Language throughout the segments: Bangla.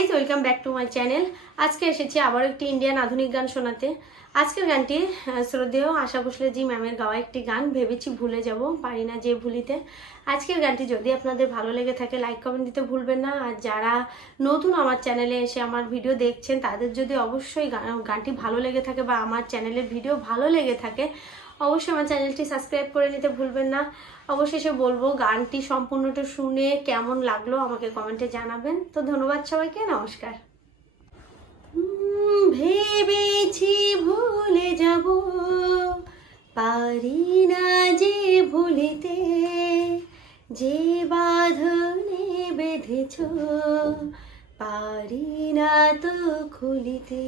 Guys welcome back to my channel আজকে এসেছি আবার একটি ইন্ডিয়ান আধুনিক গান শোনাতে। আজকের গানটি শ্রদ্ধেয় আশা ভোসলে জি ম্যামের গাওয়া একটি গান, ভেবেছি ভুলে যাব, পারি না যে ভুলিতে। আজকের গানটি যদি আপনাদের ভালো লেগে থাকে লাইক কমেন্ট দিতে ভুলবেন না। আর যারা নতুন আমার চ্যানেলে এসে আমার ভিডিও দেখছেন, তাদের যদি অবশ্যই গানটি ভালো লেগে থাকে বা আমার চ্যানেলের ভিডিও ভালো লেগে থাকে অবশ্যই আমার চ্যানেলটি সাবস্ক্রাইব করে নিতে ভুলবেন না। অবশেষে বলব, গানটি সম্পূর্ণটা শুনে কেমন লাগল আমাকে কমেন্টে জানাবেন। তো ধন্যবাদ সবাইকে, নমস্কার। ভেবেছি ভুলে যাব, পারি না যে ভুলিতে। যে বাঁধনে বেঁধেছ, পারি না তো খুলিতে।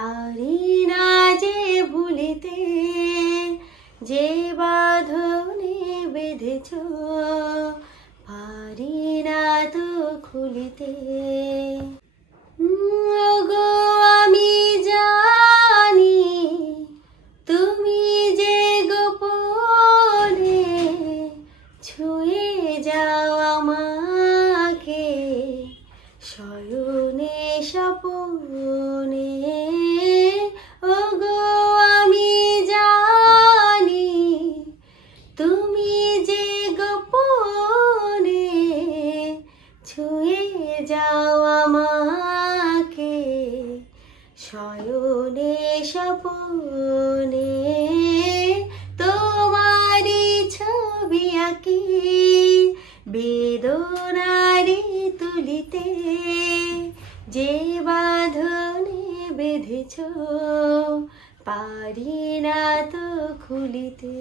পারি না যে ভুলিতে যে বাঁধনে বেঁধেছ পারি না তো খুলিতে। উম, স্বপনে তোমারই ছবি আঁকি বেদনারি তুলিতে যে বাঁধনে বেঁধেছ পারি না তো খুলিতে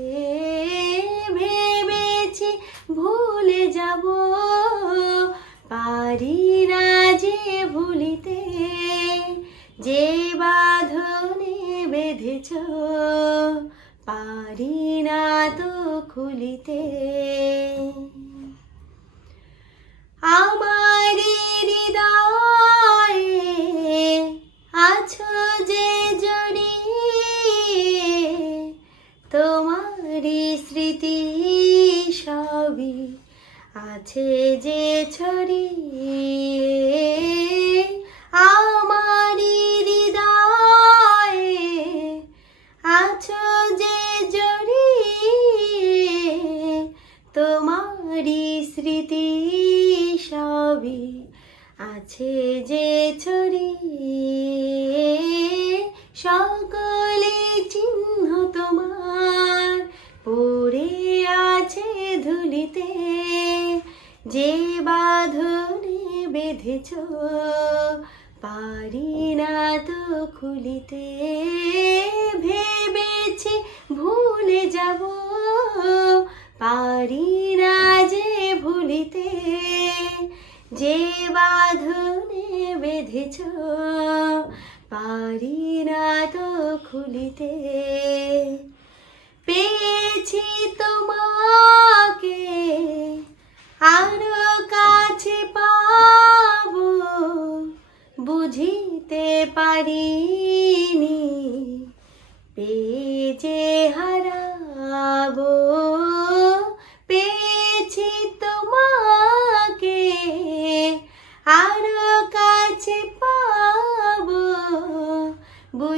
ভেবেছি বেঁধেছ পারি না তো খুলিতে। আমার হৃদয়ে আছো যে জড়িয়ে তোমারই স্মৃতি সবই আছে যে ছড়িয়ে। তোমারই স্মৃতি সবই আছে যে ছড়িয়ে সকলে চিহ্ন তোমার পড়ে আছে ধুলিতে। যে বাঁধনে বেঁধেছ পারি না তো খুলিতে। ভেবেছি ভুলে যাব, পারি বেঁধেছ পারি না তো খুলিতে। পেয়েছি তোমাকে আরও কাছে পাবো বুঝিতে পারিনি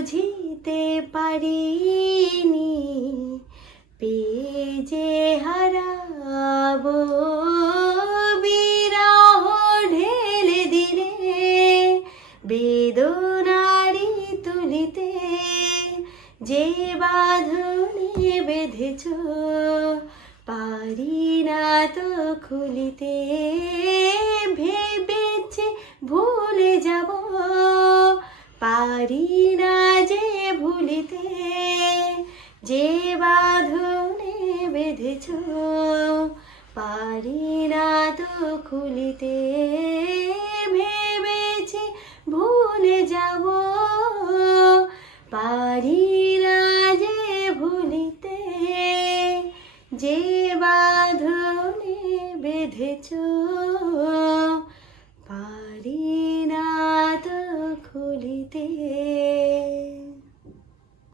বুঝিতে পারিনি পেয়ে হারাবো, বিরহ ঢেলে দিলে, বেদনারি তুলিতে যে বাঁধনে বেঁধেছ, পারি না তো খুলিতে বেঁধেছ। পারি না তো খুলিতে। ভেবেছি ভুলে যাব। পারি না যে ভুলিতে। যে বাঁধনে বেঁধেছ। পারি না তো খুলিতে।